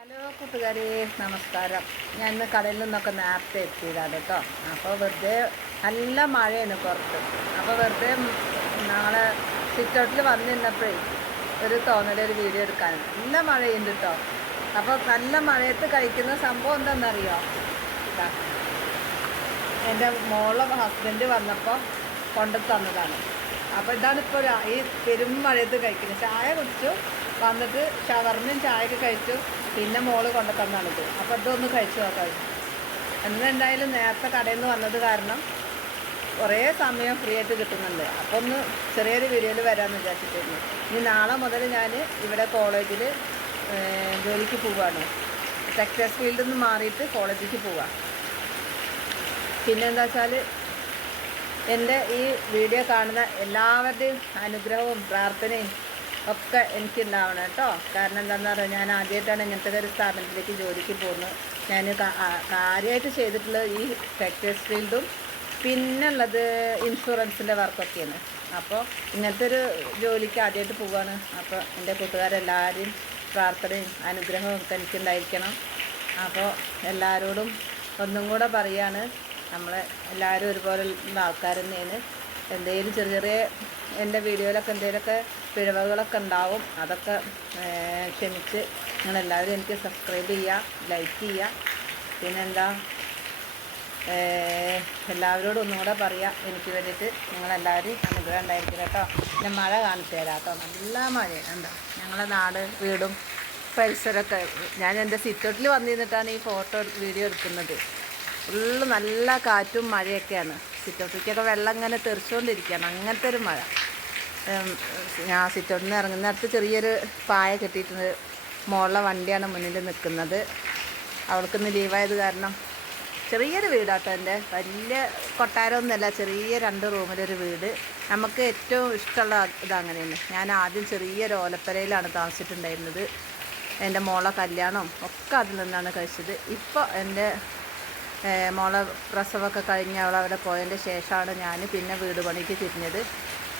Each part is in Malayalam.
ഹലോ കൂട്ടുകാരെ, നമസ്കാരം. ഞാൻ ഇന്ന് കടയിൽ നിന്നൊക്കെ നേരത്തെ എത്തിയതാണ് കേട്ടോ. അപ്പോൾ വെറുതെ നല്ല മഴയാണ് പുറത്ത്. അപ്പോൾ വെറുതെ നാളെ സിറ്റ് ഔട്ടിൽ വന്ന് നിന്നപ്പോഴേ ഒരു തോന്നലൊരു വീഡിയോ എടുക്കാൻ. നല്ല മഴയുണ്ട് കേട്ടോ. അപ്പോൾ നല്ല മഴയത്ത് കഴിക്കുന്ന സംഭവം എന്താണെന്നറിയോ? എൻ്റെ മോളെ ഹസ്ബൻഡ് വന്നപ്പോൾ കൊണ്ടു തന്നതാണ്. അപ്പോൾ ഇതാണിപ്പോൾ ഈ പെരും മഴയത്ത് കഴിക്കുന്നത്. ചായ കുടിച്ചു, വന്നിട്ട് ഷവർമ്മയും ചായയൊക്കെ കഴിച്ചു, പിന്നെ മോള് കൊണ്ടു തന്നാണിത്. അപ്പോൾ ഇതൊന്ന് കഴിച്ചു നോക്കാം. എന്തായാലും നേരത്തെ കടയിൽ നിന്ന് വന്നത് കാരണം കുറേ സമയം ഫ്രീ ആയിട്ട് കിട്ടുന്നുണ്ട്. അപ്പോൾ ഒന്ന് ചെറിയൊരു വീഡിയോയിൽ വരാമെന്ന് വിചാരിച്ചിട്ടായിരുന്നു. ഇനി നാളെ മുതൽ ഞാൻ ഇവിടെ കോളേജിൽ ജോലിക്ക് പോവുകയാണ്. ടെക്സ്റ്റൈൽസ് ഫീൽഡിൽ നിന്ന് മാറിയിട്ട് കോളേജിലേക്ക് പോവാം. പിന്നെന്താ വെച്ചാൽ എൻ്റെ ഈ വീഡിയോ കാണുന്ന എല്ലാവരുടെയും അനുഗ്രഹവും പ്രാർത്ഥനയും ഒക്കെ എനിക്കുണ്ടാവണം കേട്ടോ. കാരണം എന്താണെന്ന് പറയുക, ഞാൻ ആദ്യമായിട്ടാണ് ഇങ്ങനത്തെ ഒരു സ്ഥാപനത്തിലേക്ക് ജോലിക്ക് പോകുന്നത്. ഞാൻ കാര്യമായിട്ട് ചെയ്തിട്ടുള്ളത് ഈ ടെക്സ്റ്റൈൽസ് ഫീൽഡും പിന്നെ ഉള്ളത് ഇൻഷുറൻസിൻ്റെ വർക്കൊക്കെയാണ്. അപ്പോൾ ഇങ്ങനത്തെ ഒരു ജോലിക്ക് ആദ്യമായിട്ട് പോവുകയാണ്. അപ്പോൾ എൻ്റെ കൂട്ടുകാരെല്ലാവരെയും പ്രാർത്ഥനയും അനുഗ്രഹവും ഒക്കെ എനിക്കുണ്ടായിരിക്കണം. അപ്പോൾ എല്ലാവരോടും ഒന്നും കൂടെ പറയുകയാണ്, നമ്മളെ എല്ലാവരും ഒരുപോലെയുള്ള ആൾക്കാർ തന്നെയാണ്. എന്തെങ്കിലും ചെറിയ ചെറിയ എൻ്റെ വീഡിയോയിലൊക്കെ എന്തെങ്കിലുമൊക്കെ പിഴവുകളൊക്കെ ഉണ്ടാവും. അതൊക്കെ ക്ഷമിച്ച് നിങ്ങളെല്ലാവരും എനിക്ക് സബ്സ്ക്രൈബ് ചെയ്യുക, ലൈക്ക് ചെയ്യുക. പിന്നെന്താ, എല്ലാവരോടും ഒന്നും കൂടെ പറയുക, എനിക്ക് വേണ്ടിയിട്ട് നിങ്ങളെല്ലാവരും അനുഗ്രഹം ഉണ്ടായിരിക്കും കേട്ടോ. പിന്നെ മഴ കാണിച്ചു തരാം കേട്ടോ. നല്ല മഴയാണ്. എന്താ ഞങ്ങളെ നാട് വീടും പരിസരമൊക്കെ. ഞാൻ എൻ്റെ സിറ്റൗട്ടിൽ വന്നിരുന്നിട്ടാണ് ഈ വീഡിയോ എടുക്കുന്നത്. ഫുള്ള് നല്ല കാറ്റും മഴയൊക്കെയാണ്. സിറ്റൗട്ടിലേക്കൊക്കെ വെള്ളം ഇങ്ങനെ തെറിച്ചുകൊണ്ടിരിക്കുകയാണ്. അങ്ങനത്തെ ഒരു മഴ. ഞാൻ സിറ്റൗട്ടിൽ നിന്ന് ഇറങ്ങുന്നിടത്ത് ചെറിയൊരു പായ കെട്ടിയിട്ടുണ്ട്. മോളുടെ വണ്ടിയാണ് മുന്നിൽ നിൽക്കുന്നത്. അവൾക്കിന്ന് ലീവായത് കാരണം ചെറിയൊരു വീടാട്ടോ. എൻ്റെ വലിയ കൊട്ടാരമൊന്നുമല്ല, ചെറിയ 2 റൂമിലൊരു വീട്. നമുക്ക് ഏറ്റവും ഇഷ്ടമുള്ള ഇതങ്ങനെയാണ്. ഞാൻ ആദ്യം ചെറിയൊരു ഓലപ്പരയിലാണ് താമസിച്ചിട്ടുണ്ടായിരുന്നത്. എൻ്റെ മോളെ കല്യാണം ഒക്കെ അതിൽ നിന്നാണ് കഴിച്ചത്. ഇപ്പോൾ എൻ്റെ മോളെ പ്രസവമൊക്കെ കഴിഞ്ഞ് അവളവിടെ പോയതിൻ്റെ ശേഷമാണ് ഞാൻ പിന്നെ വീട് പണിക്ക് തിരിഞ്ഞത്.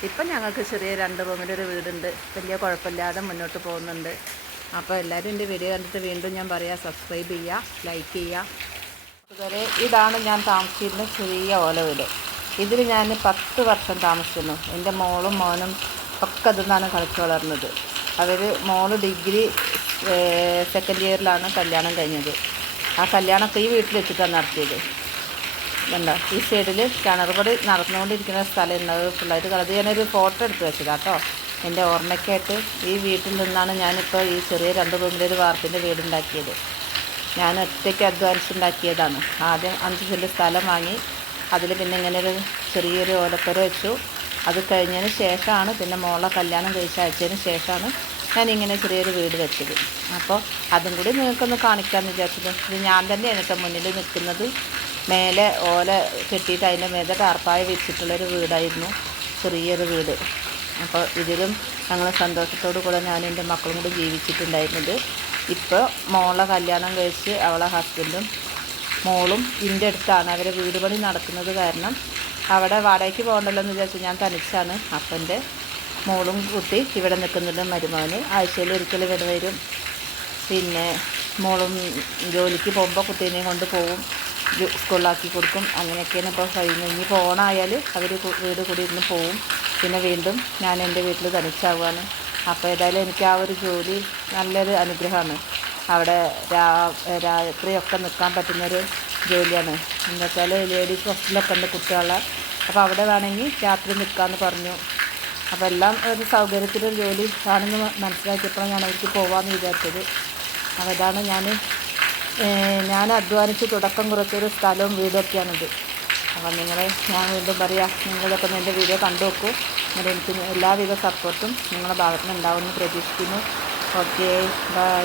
ഇപ്പം ഞങ്ങൾക്ക് ചെറിയ 2 റൂമിലൊരു വീടുണ്ട്. വലിയ കുഴപ്പമില്ലാതെ മുന്നോട്ട് പോകുന്നുണ്ട്. അപ്പോൾ എല്ലാവരും എൻ്റെ വീഡിയോ കണ്ടിട്ട് വീണ്ടും ഞാൻ പറയാം, സബ്സ്ക്രൈബ് ചെയ്യുക, ലൈക്ക് ചെയ്യുക. അതുവരെ ഇതാണ് ഞാൻ താമസിച്ചിരുന്ന ചെറിയ ഓല വീട്. ഇതിൽ ഞാൻ 10 വർഷം താമസിച്ചിരുന്നു. എൻ്റെ മോളും മോനും ഒക്കെ അതിൽ കളിച്ചു വളർന്നത്. മോള് ഡിഗ്രി സെക്കൻഡ് ഇയറിലാണ് കല്യാണം കഴിഞ്ഞത്. ആ കല്യാണമൊക്കെ ഈ വീട്ടിൽ വെച്ചിട്ടാണ് നടത്തിയത്. എന്താ ഈ സൈഡിൽ കിണറുപടി നടന്നുകൊണ്ടിരിക്കുന്ന സ്ഥലം ഉള്ളത് പിള്ളേർ കളത്. ഞാനൊരു ഫോട്ടോ എടുത്ത് വെച്ചതാണ് കേട്ടോ, എൻ്റെ ഓർമ്മയ്ക്കായിട്ട്. ഈ വീട്ടിൽ നിന്നാണ് ഞാനിപ്പോൾ ഈ ചെറിയ 2 റൂമിലൊരു വാർപ്പിൻ്റെ വീടുണ്ടാക്കിയത്. ഞാൻ ഒറ്റയ്ക്ക് അധ്വാനിച്ചുണ്ടാക്കിയതാണ്. ആദ്യം 5 സെൻറ്റ് സ്ഥലം വാങ്ങി, അതിൽ പിന്നെ ഇങ്ങനെ ഒരു ചെറിയൊരു ഓലപ്പുര വെച്ചു. അത് കഴിഞ്ഞതിന് ശേഷമാണ് പിന്നെ മോളെ കല്യാണം കഴിച്ചയച്ചതിന് ശേഷമാണ് ഞാനിങ്ങനെ ചെറിയൊരു വീട് വെച്ചത്. അപ്പോൾ അതും കൂടി നിങ്ങൾക്കൊന്ന് കാണിക്കാമെന്ന് വിചാരിച്ചത്. ഇത് ഞാൻ തന്നെയാണ് കേട്ടോ മുന്നിൽ നിൽക്കുന്നത്. മേലെ ഓല കെട്ടിയിട്ട് അതിൻ്റെ മേലെ ടാർപ്പായ വെച്ചിട്ടുള്ളൊരു വീടായിരുന്നു, ചെറിയൊരു വീട്. അപ്പോൾ ഇതിലും ഞങ്ങൾ സന്തോഷത്തോടു കൂടെ ഞാനും എൻ്റെ മക്കളും കൂടി ജീവിച്ചിട്ടുണ്ടായിരുന്നത്. ഇപ്പോൾ മോളെ കല്യാണം കഴിച്ച് അവളെ ഹസ്ബൻഡും മോളും ഇതിൻ്റെ അടുത്താണ്. അവരെ വീട് പണി നടക്കുന്നത് കാരണം അവിടെ വാടകയ്ക്ക് പോകണ്ടല്ലോ എന്ന് വിചാരിച്ചു ഞാൻ തനിച്ചാണ്. അപ്പൻ്റെ മോളും കുട്ടി ഇവിടെ നിൽക്കുന്നുണ്ട്. മരുമകന് ആഴ്ചയിൽ ഒരിക്കലും ഇവിടെ വരും. പിന്നെ മോളും ജോലിക്ക് പോകുമ്പോൾ കുട്ടീനെയും കൊണ്ട് പോവും, സ്കൂളിലാക്കി കൊടുക്കും. അങ്ങനെയൊക്കെയാണ് ഇപ്പോൾ കഴിയുന്നത്. ഇനി ഓണമായാൽ അവർ വീട് കൂടി ഇരുന്ന് പോവും. പിന്നെ വീണ്ടും ഞാൻ എൻ്റെ വീട്ടിൽ തനിച്ചാവുകയാണ്. അപ്പോൾ ഏതായാലും എനിക്ക് ആ ഒരു ജോലി നല്ലൊരു അനുഗ്രഹമാണ്. അവിടെ രാത്രിയൊക്കെ നിൽക്കാൻ പറ്റുന്നൊരു ജോലിയാണ്. എന്താ വെച്ചാൽ ലേഡീസ് ഹോസ്റ്റലൊക്കെ ഉണ്ട് കുട്ടികളെ. അപ്പോൾ അവിടെ വേണമെങ്കിൽ രാത്രി നിൽക്കാമെന്ന് പറഞ്ഞു. അപ്പോൾ എല്ലാം ഒരു സൗകര്യത്തിലൊരു ജോലി ആണെന്ന് മനസ്സിലാക്കിയപ്പോഴാണ് ഞാൻ അവർക്ക് പോകാമെന്ന് വിചാരിച്ചത്. അപ്പോൾ ഇതാണ് ഞാൻ അധ്വാനിച്ച് തുടക്കം കുറിച്ചൊരു സ്ഥലവും വീടൊക്കെയാണിത്. അപ്പോൾ ഞാൻ വീണ്ടും പറയാം, നിങ്ങളിതൊക്കെ എൻ്റെ വീഡിയോ കണ്ടു നോക്കൂ. എന്നിട്ട് എനിക്ക് എല്ലാവിധ സപ്പോർട്ടും നിങ്ങളുടെ ഭാഗത്തുനിന്ന് ഉണ്ടാവുമെന്ന് പ്രതീക്ഷിക്കുന്നു. Okay, by.